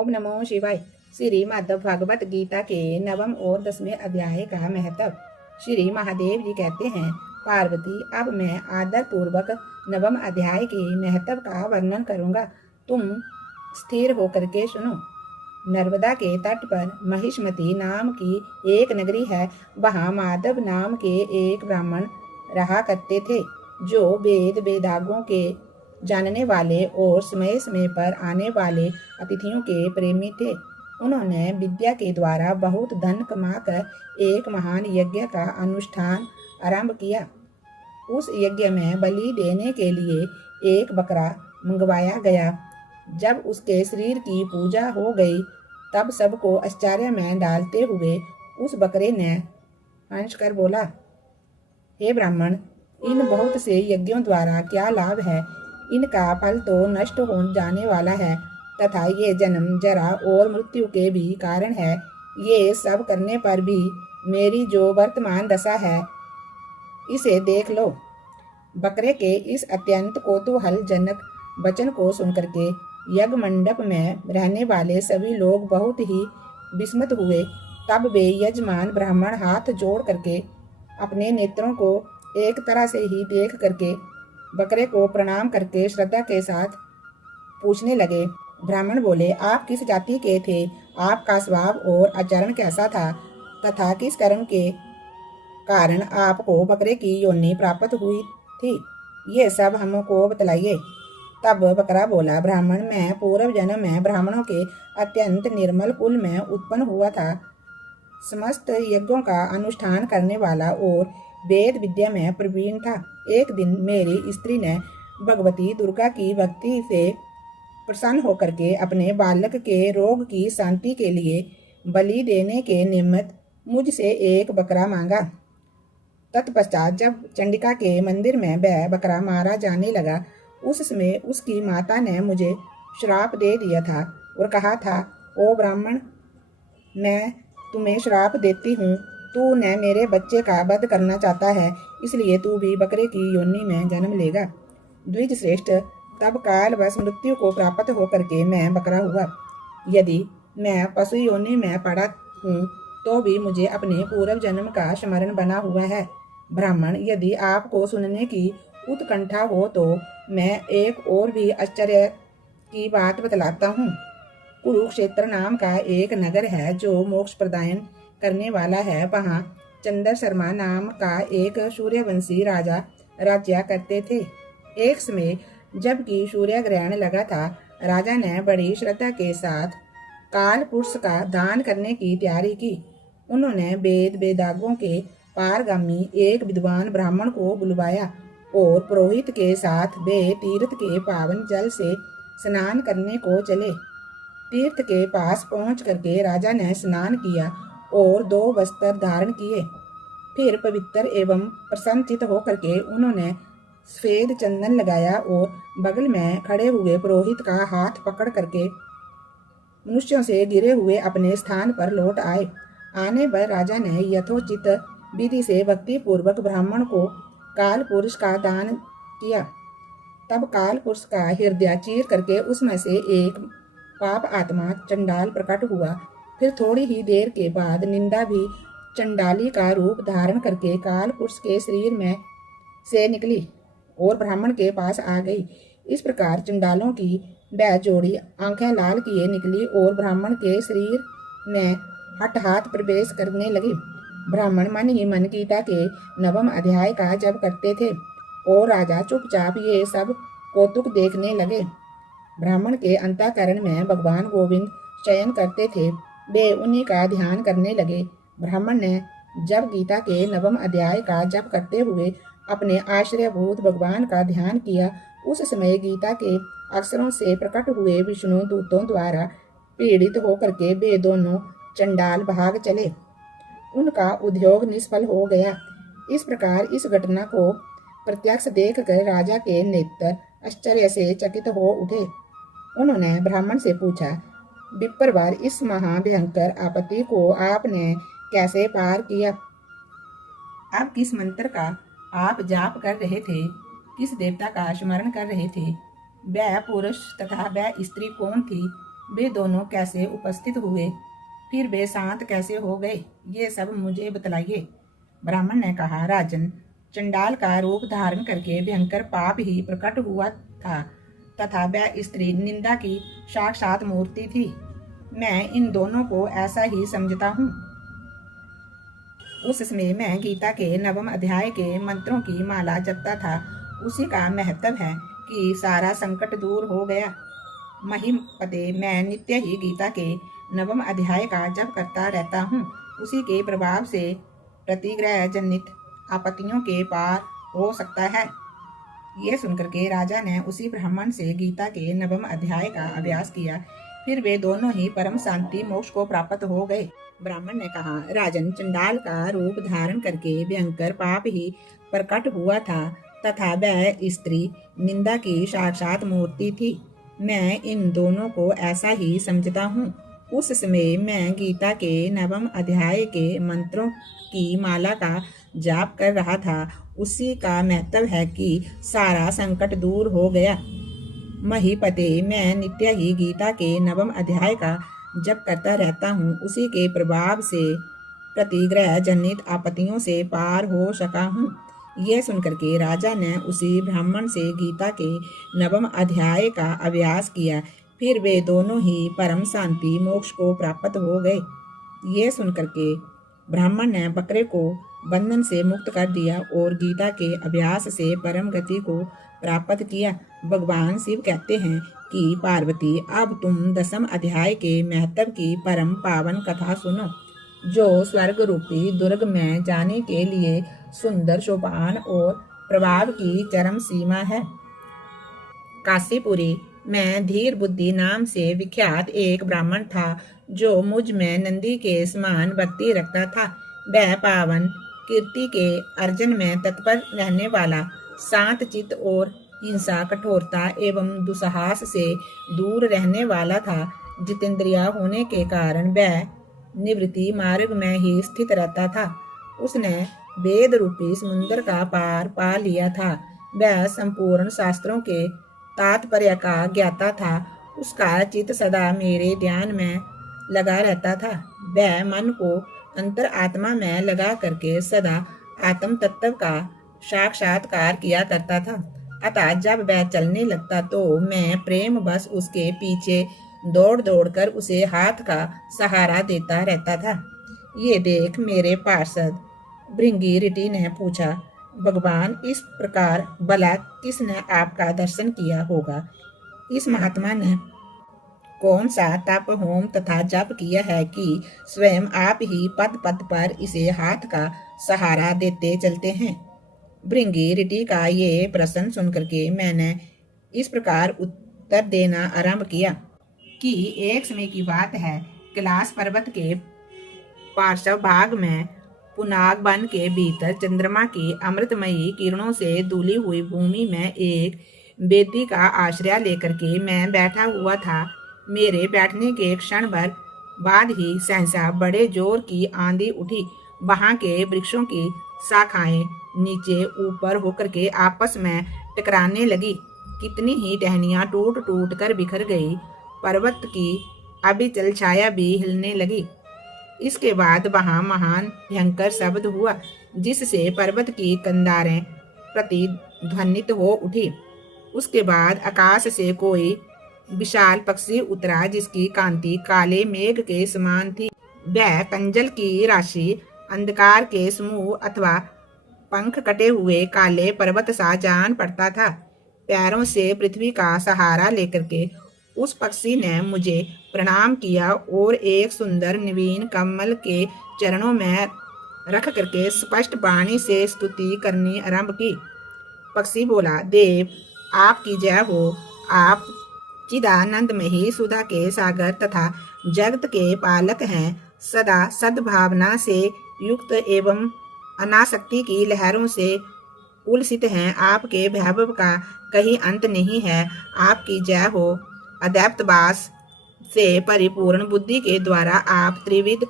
ओम नमो शिवाय। श्रीमद् भगवत गीता के 9वें और 10वें अध्याय का महत्व। श्री महादेव जी कहते हैं, पार्वती, अब मैं आदर पूर्वक 9वें अध्याय के महत्व का वर्णन करूंगा। तुम स्थिर होकर के सुनो। नर्मदा के तट पर महिष्मती नाम की एक नगरी है। वहाँ माधव नाम के एक ब्राह्मण रहा करते थे, जो वेद वेदागों के जानने वाले और समय समय पर आने वाले अतिथियों के प्रेमी थे। उन्होंने विद्या के द्वारा बहुत धन कमाकर एक महान यज्ञ का अनुष्ठान आरंभ किया। उस यज्ञ में बलि देने के लिए एक बकरा मंगवाया गया। जब उसके शरीर की पूजा हो गई, तब सबको आश्चर्य में डालते हुए उस बकरे ने हंस कर बोला, हे ब्राह्मण, इन बहुत से यज्ञों द्वारा क्या लाभ है? इनका फल तो नष्ट हो जाने वाला है तथा ये जन्म, जरा और मृत्यु के भी कारण है। ये सब करने पर भी मेरी जो वर्तमान दशा है, इसे देख लो। बकरे के इस अत्यंत कौतूहलजनक वचन को सुनकर के यज्ञ मंडप में रहने वाले सभी लोग बहुत ही विस्मित हुए। तब वे यजमान ब्राह्मण हाथ जोड़ करके अपने नेत्रों को एक तरह से ही देख करके बकरे को प्रणाम करके श्रद्धा के साथ पूछने लगे। ब्राह्मण बोले, आप किस जाति के थे? आपका स्वभाव और आचरण कैसा था तथा किस कर्म के कारण आपको बकरे की योनि प्राप्त हुई थी? ये सब हमको बतलाइए। तब बकरा बोला, ब्राह्मण, मैं पूर्व जन्म में ब्राह्मणों के अत्यंत निर्मल कुल में उत्पन्न हुआ था। समस्त यज्ञों का अनुष्ठान करने वाला और वेद विद्या में प्रवीण था। एक दिन मेरी स्त्री ने भगवती दुर्गा की भक्ति से प्रसन्न होकर के अपने बालक के रोग की शांति के लिए बलि देने के निमित्त मुझसे एक बकरा मांगा। तत्पश्चात जब चंडिका के मंदिर में वह बकरा मारा जाने लगा, उस समय उसकी माता ने मुझे श्राप दे दिया था और कहा था, ओ ब्राह्मण, मैं तुम्हें श्राप देती हूँ। तू ने मेरे बच्चे का वध करना चाहता है, इसलिए तू भी बकरे की योनि में जन्म लेगा। द्विज श्रेष्ठ, तब कालवश मृत्यु को प्राप्त होकर के मैं बकरा हुआ। यदि मैं पशु योनि में पड़ा हूँ तो भी मुझे अपने पूर्व जन्म का स्मरण बना हुआ है। ब्राह्मण, यदि आपको सुनने की उत्कंठा हो तो मैं एक और भी आश्चर्य की बात बतलाता हूँ। कुरुक्षेत्र नाम का एक नगर है जो मोक्ष प्रदान करने वाला है। वहाँ चंद्र शर्मा नाम का एक सूर्यवंशी राजा राज्य करते थे। एक समय जबकि सूर्य ग्रहण लगा था, राजा ने बड़ी श्रद्धा के साथ काल पुरुष का दान करने की तैयारी की। उन्होंने वेद वेदागों के पारगामी एक विद्वान ब्राह्मण को बुलवाया और पुरोहित के साथ वे तीर्थ के पावन जल से स्नान करने को चले। तीर्थ के पास पहुंच करके राजा ने स्नान किया और 2 वस्त्र धारण किए। फिर पवित्र एवं प्रसन्नचित होकर के उन्होंने सफेद चंदन लगाया और बगल में खड़े हुए पुरोहित का हाथ पकड़ करके मनुष्यों से गिरे हुए अपने स्थान पर लौट आए। आने पर राजा ने यथोचित विधि से भक्ति पूर्वक ब्राह्मण को काल पुरुष का दान किया। तब काल पुरुष का हृदय चीर करके उसमें से एक पाप आत्मा चंडाल प्रकट हुआ। फिर थोड़ी ही देर के बाद निंदा भी चंडाली का रूप धारण करके काल पुरुष के शरीर में से निकली और ब्राह्मण के पास आ गई। इस प्रकार चंडालों की वह जोड़ी आंखें लाल किए निकली और ब्राह्मण के शरीर में हठात प्रवेश करने लगी। ब्राह्मण मन ही मन गीता के 9वें अध्याय का जप करते थे और राजा चुपचाप ये सब कौतुक देखने लगे। ब्राह्मण के अंतःकरण में भगवान गोविंद शयन करते थे, वे उन्हीं का ध्यान करने लगे। ब्राह्मण ने जब गीता के 9वें अध्याय का जप करते हुए अपने आश्रयभूत भगवान का ध्यान किया, उस समय गीता के अक्षरों से प्रकट हुए विष्णु दूतों द्वारा पीड़ित होकर के वे दोनों चंडाल भाग चले। उनका उद्योग निष्फल हो गया। इस प्रकार इस घटना को प्रत्यक्ष देखकर राजा के नेत्र आश्चर्य से चकित हो उठे। उन्होंने ब्राह्मण से पूछा, विप्रवर, इस महाभयंकर आपत्ति को आपने कैसे पार किया? अब किस मंत्र का आप जाप कर रहे थे? किस देवता का स्मरण कर रहे थे? वह पुरुष तथा वह स्त्री कौन थी? वे दोनों कैसे उपस्थित हुए, फिर वे शांत कैसे हो गए, ये सब मुझे बतलाइए। ब्राह्मण ने कहा, राजन, चंडाल का रूप धारण करके भयंकर पाप ही प्रकट हुआ था तथा वह स्त्री निंदा की साक्षात मूर्ति थी। मैं इन दोनों को ऐसा ही समझता हूँ। उस समय मैं गीता के 9वें अध्याय के मंत्रों की माला जपता था। उसी का महत्व है कि सारा संकट दूर हो गया। महिपते, मैं नित्य ही गीता के 9वें अध्याय का जप करता रहता हूँ। उसी के प्रभाव से प्रतिग्रह जनित आपत्तियों के पार हो सकता है। ये सुनकर के राजा ने उसी ब्राह्मण से गीता के 9वें अध्याय का अभ्यास किया। फिर वे दोनों ही परम शांति मोक्ष को प्राप्त हो गए। ब्राह्मण ने कहा, राजन, चंडाल का रूप धारण करके भयंकर पाप ही प्रकट हुआ था तथा वह स्त्री निंदा की साक्षात मूर्ति थी। मैं इन दोनों को ऐसा ही समझता हूँ। उस समय मैं गीता के 9वें अध्याय के मंत्रों की माला का जाप कर रहा था। उसी का महत्व है कि सारा संकट दूर हो गया। महिपते, मैं नित्य ही गीता के 9वें अध्याय का जप करता रहता हूँ। उसी के प्रभाव से प्रतिग्रह जनित आपत्तियों से पार हो सका हूँ। यह सुनकर के राजा ने उसी ब्राह्मण से गीता के 9वें अध्याय का अभ्यास किया। फिर वे दोनों ही परम शांति मोक्ष को प्राप्त हो गए। ये सुनकर के ब्राह्मण ने बकरे को बंधन से मुक्त कर दिया और गीता के अभ्यास से परम गति को प्राप्त किया। भगवान शिव कहते हैं कि पार्वती, अब तुम 10वें अध्याय के महत्व की परम पावन कथा सुनो, जो स्वर्ग रूपी दुर्ग में जाने के लिए सुंदर सोपान और प्रभाव की चरम सीमा है। काशीपुरी में धीर बुद्धि नाम से विख्यात एक ब्राह्मण था, जो मुझ में नंदी के समान भक्ति रखता था। वह पावन कीर्ति के अर्जन में तत्पर रहने वाला, शांत चित्त और हिंसा, कठोरता एवं दुस्साहस से दूर रहने वाला था। जितेंद्रिया होने के कारण वह निवृत्ति मार्ग में ही स्थित रहता था। उसने वेद रूपी समुद्र का पार पा लिया था। वह संपूर्ण शास्त्रों के तात्पर्य का ज्ञाता था। उसका चित्त सदा मेरे ध्यान में लगा रहता था। वह मन को अंतर आत्मा में लगा करके सदा आत्म तत्व का साक्षात्कार किया करता था। अतः जब वह चलने लगता तो मैं प्रेम बस उसके पीछे दौड़ दौड़ कर उसे हाथ का सहारा देता रहता था। ये देख मेरे पार्षद भृंगी ऋषि ने पूछा, भगवान, इस प्रकार भला किसने आपका दर्शन किया होगा? इस महात्मा ने कौन सा तप, होम तथा जप किया है कि स्वयं आप ही पद पद पर इसे हाथ का सहारा देते चलते हैं? भृंगी ऋषि का ये प्रश्न सुनकर के मैंने इस प्रकार उत्तर देना आरंभ किया कि एक समय की बात है, कैलाश पर्वत के पार्श्व भाग में पुनाग वन के भीतर चंद्रमा की अमृतमयी किरणों से धुली हुई भूमि में एक वेदी का आश्रय लेकर के मैं बैठा हुआ था। मेरे बैठने के क्षण भर बाद ही सहसा बड़े जोर की आंधी उठी। वहां के वृक्षों की शाखाएं नीचे ऊपर होकर के आपस में टकराने लगी। कितनी ही टहनियां टूट टूट कर बिखर गई। पर्वत की अविचल छाया भी हिलने लगी। इसके बाद वहां महान भयंकर शब्द हुआ, जिससे पर्वत की कंधारें प्रतिध्वनित हो उठी। उसके बाद आकाश से कोई विशाल पक्षी उतरा, जिसकी कांति काले मेघ के समान थी। वह कंजल की राशि, अंधकार के समूह अथवा पंख कटे हुए काले पर्वत सा जान पड़ता था। पैरों से पृथ्वी का सहारा लेकर के उस पक्षी ने मुझे प्रणाम किया और एक सुंदर नवीन कमल के चरणों में रख करके स्पष्ट वाणी से स्तुति करनी आरंभ की। पक्षी बोला, देव आपकी जय हो। आप चिदानंदमयी सुधा के सागर तथा जगत के पालक हैं। सदा सद्भावना से युक्त एवं अनासक्ति की लहरों से उल्सित हैं। आपके वैभव का कहीं अंत नहीं है। आपकी जय हो। अदैप्तवास से परिपूर्ण बुद्धि के द्वारा आप त्रिविध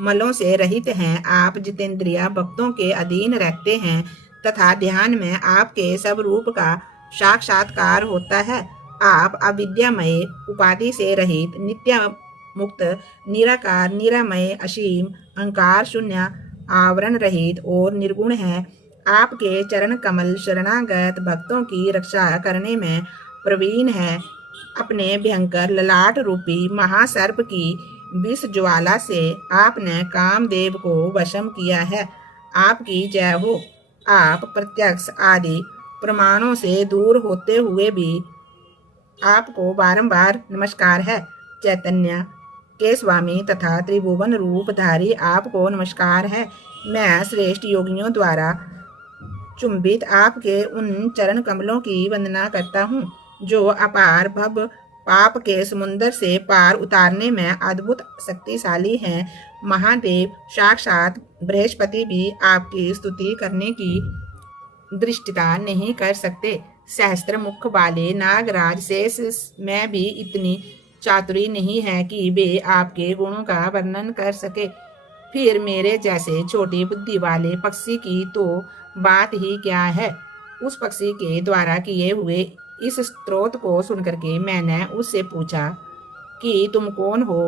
मलों से रहित हैं। आप जितेंद्रिय भक्तों के अधीन रहते हैं तथा ध्यान में आपके सब रूप का साक्षात्कार होता है। आप अविद्यामय, उपाधि से रहित, नित्य मुक्त, निराकार, निरामय, असीम, अहंकार शून्य, आवरण रहित और निर्गुण हैं। आपके चरण कमल शरणागत भक्तों की रक्षा करने में प्रवीण है। अपने भयंकर ललाट रूपी महासर्प की विष ज्वाला से आपने कामदेव को वशम किया है। आपकी जय हो। आप प्रत्यक्ष आदि प्रमाणों से दूर होते हुए भी आपको बारंबार नमस्कार है। चैतन्य के स्वामी तथा त्रिभुवन रूपधारी आपको नमस्कार है। मैं श्रेष्ठ योगियों द्वारा चुंबित आपके उन चरण कमलों की वंदना करता हूँ जो अपार भव पाप के समुद्र से पार उतारने में अद्भुत शक्तिशाली हैं। महादेव साक्षात बृहस्पति भी आपकी स्तुति करने की दृष्टता नहीं कर सकते। सहस्त्र मुख वाले नागराज शेष में भी इतनी चातुरी नहीं है कि वे आपके गुणों का वर्णन कर सके। फिर मेरे जैसे छोटी बुद्धि वाले पक्षी की तो बात ही क्या है। उस पक्षी के द्वारा किए हुए इस स्तोत्र को सुनकर के मैंने उससे पूछा कि तुम कौन हो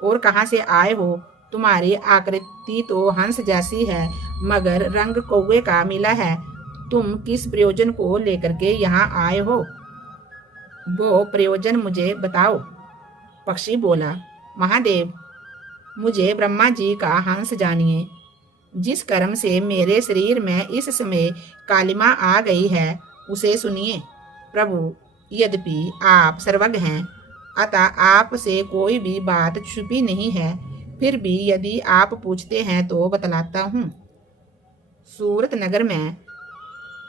और कहाँ से आए हो। तुम्हारी आकृति तो हंस जैसी है मगर रंग कौवे का मिला है। तुम किस प्रयोजन को लेकर के यहाँ आए हो, वो प्रयोजन मुझे बताओ। पक्षी बोला, महादेव, मुझे ब्रह्मा जी का हंस जानिए। जिस कर्म से मेरे शरीर में इस समय कालिमा आ गई है उसे सुनिए। प्रभु, यद्यपि आप सर्वज्ञ हैं अतः आपसे कोई भी बात छुपी नहीं है, फिर भी यदि आप पूछते हैं तो बतलाता हूँ। सूरत नगर में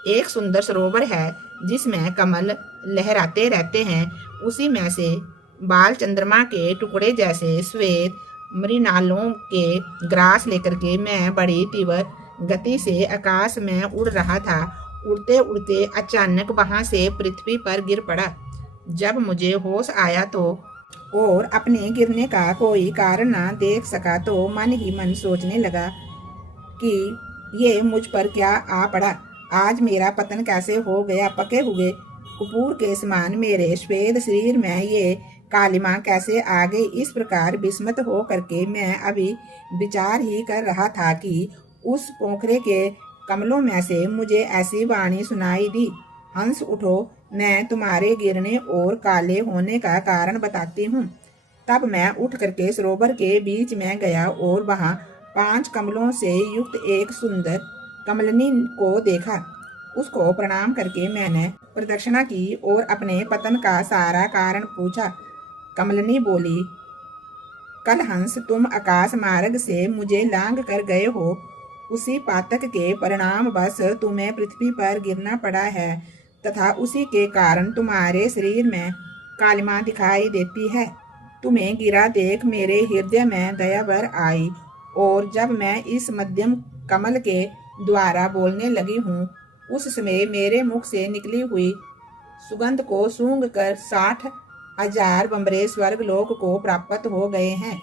एक सुंदर सरोवर है जिसमें कमल लहराते रहते हैं। उसी में से बाल चंद्रमा के टुकड़े जैसे श्वेत मृणालों के ग्रास लेकर के मैं बड़ी तीव्र गति से आकाश में उड़ रहा था। उड़ते उड़ते अचानक वहां से पृथ्वी पर गिर पड़ा। जब मुझे होश आया तो और अपने गिरने का कोई कारण न देख सका तो मन ही मन सोचने लगा कि ये मुझ पर क्या आ पड़ा। आज मेरा पतन कैसे हो गया। पके हुए कपूर के समान मेरे श्वेत शरीर में ये कालिमा कैसे आ गई। इस प्रकार विस्मित हो करके मैं अभी विचार ही कर रहा था कि उस पोखरे के कमलों में से मुझे ऐसी वाणी सुनाई दी, हंस उठो, मैं तुम्हारे गिरने और काले होने का कारण बताती हूँ। तब मैं उठ करके सरोवर के बीच में गया और वहाँ 5 कमलों से युक्त एक सुंदर कमलनी को देखा। उसको प्रणाम करके मैंने प्रदक्षिणा की और अपने पतन का सारा कारण पूछा। कमलनी बोली, कल हंस, तुम आकाश मार्ग से मुझे लांग कर गए हो। उसी पातक के परिणाम बस तुम्हें पृथ्वी पर गिरना पड़ा है तथा उसी के कारण तुम्हारे शरीर में कालिमा दिखाई देती है। तुम्हें गिरा देख मेरे हृदय में दया भर आई और जब मैं इस मध्यम कमल के द्वारा बोलने लगी हूँ उस समय मेरे मुख से निकली हुई सुगंध को सूंघ कर 60,000 बम्बरे स्वर्ग लोक को प्राप्त हो गए हैं।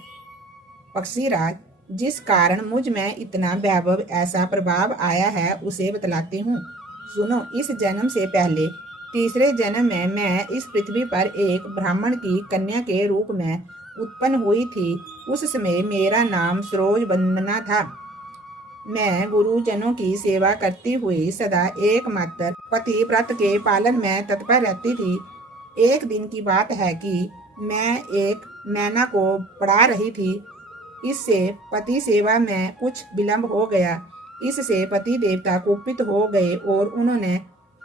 पक्षीराज, जिस कारण मुझ में इतना वैभव, ऐसा प्रभाव आया है उसे बतलाती हूँ। सुनो। इस जन्म से पहले तीसरे जन्म में मैं इस पृथ्वी पर एक ब्राह्मण की कन्या के रूप में उत्पन्न हुई थी। उस समय मेरा नाम सरोज वंदना था। मैं गुरुजनों की सेवा करती हुई सदा एकमात्र पति व्रत के पालन में तत्पर रहती थी। एक दिन की बात है कि मैं एक मैना को पढ़ा रही थी। इससे पति सेवा में कुछ विलंब हो गया। इससे पति देवता कुपित हो गए और उन्होंने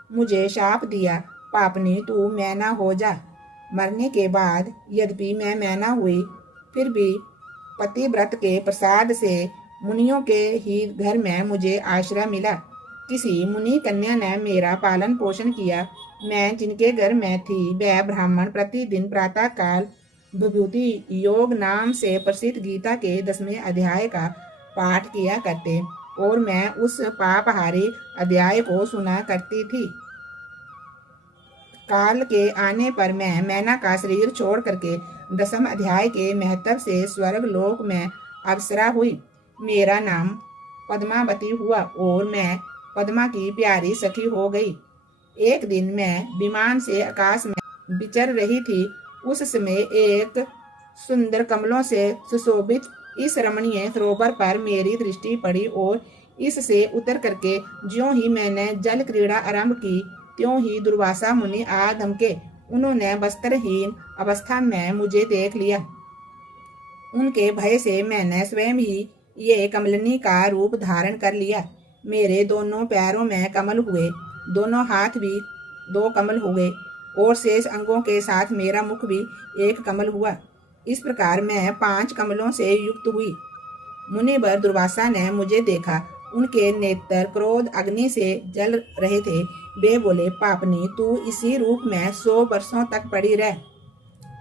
मुझे शाप दिया, पापनी, तू मैना हो जा। मरने के बाद यद्यपि मैं मैना हुई, फिर भी पतिव्रत के प्रसाद से मुनियों के ही घर में मुझे आश्रय मिला। किसी मुनि कन्या ने मेरा पालन पोषण किया। मैं जिनके घर में थी वह ब्राह्मण प्रतिदिन प्रातः काल विभूति योग नाम से प्रसिद्ध गीता के 10वें अध्याय का पाठ किया करते और मैं उस पापहारी अध्याय को सुना करती थी। काल के आने पर मैं मैना का शरीर छोड़ करके 10वें अध्याय के महत्व से स्वर्ग लोक में अप्सरा हुई। मेरा नाम पद्मावती हुआ और मैं पद्मा की प्यारी सखी हो गई। एक दिन मैं विमान से आकाश में विचर रही थी, उस समय एक सुंदर कमलों से सुशोभित इस रमणीय सरोवर पर मेरी दृष्टि पड़ी और इससे उतर करके ज्यों ही मैंने जल क्रीड़ा आरंभ की, त्यों ही दुर्वासा मुनि आ धमके। उन्होंने वस्त्रहीन अवस्था में मुझे देख लिया। उनके भय से मैंने स्वयं ही ये कमलिनी का रूप धारण कर लिया। मेरे दोनों पैरों में कमल हुए, दोनों हाथ भी 2 कमल हुए और शेष अंगों के साथ मेरा मुख भी एक कमल हुआ। इस प्रकार मैं 5 कमलों से युक्त हुई। मुनिवर दुर्वासा ने मुझे देखा। उनके नेत्र क्रोध अग्नि से जल रहे थे। वे बोले, पापनी, तू इसी रूप में 100 वर्षों तक पड़ी रह।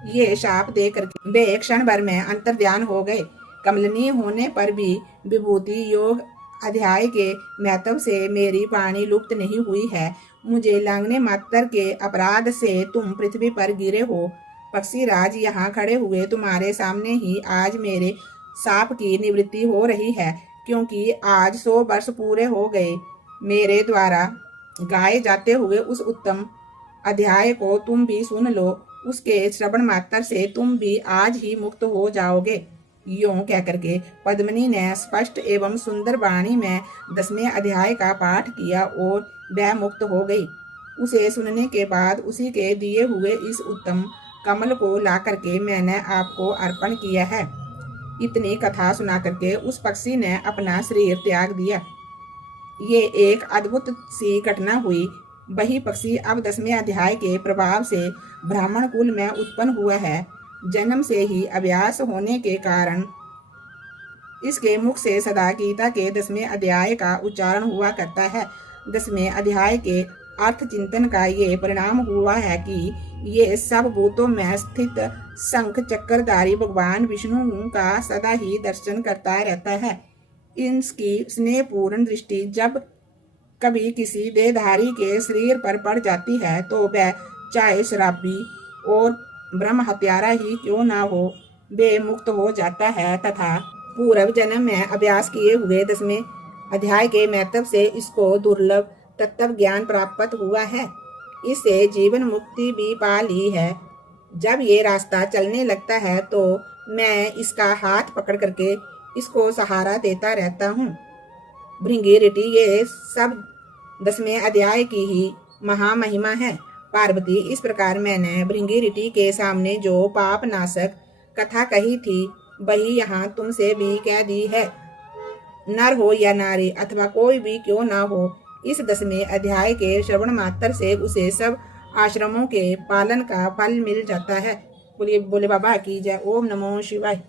ये शाप देकर वे क्षण भर में अंतर्ध्यान हो गए। कमलिनी होने पर भी विभूति योग अध्याय के महत्व से मेरी वाणी लुप्त नहीं हुई है। मुझे लांघने मात्र के अपराध से तुम पृथ्वी पर गिरे हो। पक्षीराज यहाँ खड़े हुए तुम्हारे सामने ही आज मेरे शाप की निवृत्ति हो रही है, क्योंकि आज 100 वर्ष पूरे हो गए। मेरे द्वारा गाए जाते हुए उस उत्तम अध्याय को तुम भी सुन लो। उसके श्रवण मात्र से तुम भी आज ही मुक्त हो जाओगे। यूं कहकर के पद्मिनी ने स्पष्ट एवं सुंदर वाणी में 10वें अध्याय का पाठ किया और वह मुक्त हो गई। उसे सुनने के बाद उसी के दिए हुए इस उत्तम कमल को ला करके मैंने आपको अर्पण किया है। इतनी कथा सुना करके उस पक्षी ने अपना शरीर त्याग दिया। ये एक अद्भुत सी घटना हुई। वही पक्षी अब 10वें अध्याय के प्रभाव से ब्राह्मण कुल में उत्पन्न हुआ है। जन्म से ही अभ्यास होने के कारण इसके मुख से सदा गीता के 10वें अध्याय का उच्चारण हुआ करता है। 10वें अध्याय के अर्थ चिंतन का ये परिणाम हुआ है कि ये सब भूतों में स्थित शंख चक्रधारी भगवान विष्णु का सदा ही दर्शन करता रहता है। इसकी स्नेहपूर्ण दृष्टि जब कभी किसी देहधारी के शरीर पर पड़ जाती है तो वह चाहे शराबी और ब्रह्म हत्यारा ही क्यों ना हो, वे मुक्त हो जाता है तथा पूर्व जन्म में अभ्यास किए हुए 10वें अध्याय के महत्व से इसको दुर्लभ तत्व ज्ञान प्राप्त हुआ है। इससे जीवन मुक्ति भी पा ली है। जब ये रास्ता चलने लगता है तो मैं इसका हाथ पकड़ करके इसको सहारा देता रहता हूँ। भृंगी ऋटि ये सब 10वें अध्याय की ही महामहिमा है। पार्वती, इस प्रकार मैंने भृंगी ऋटि के सामने जो पाप नाशक कथा कही थी वही यहाँ तुमसे भी कह दी है। नर हो या नारी अथवा कोई भी क्यों ना हो, इस 10वें अध्याय के श्रवण मात्र से उसे सब आश्रमों के पालन का फल मिल जाता है। बोले बाबा की जय। ओम नमो शिवाय।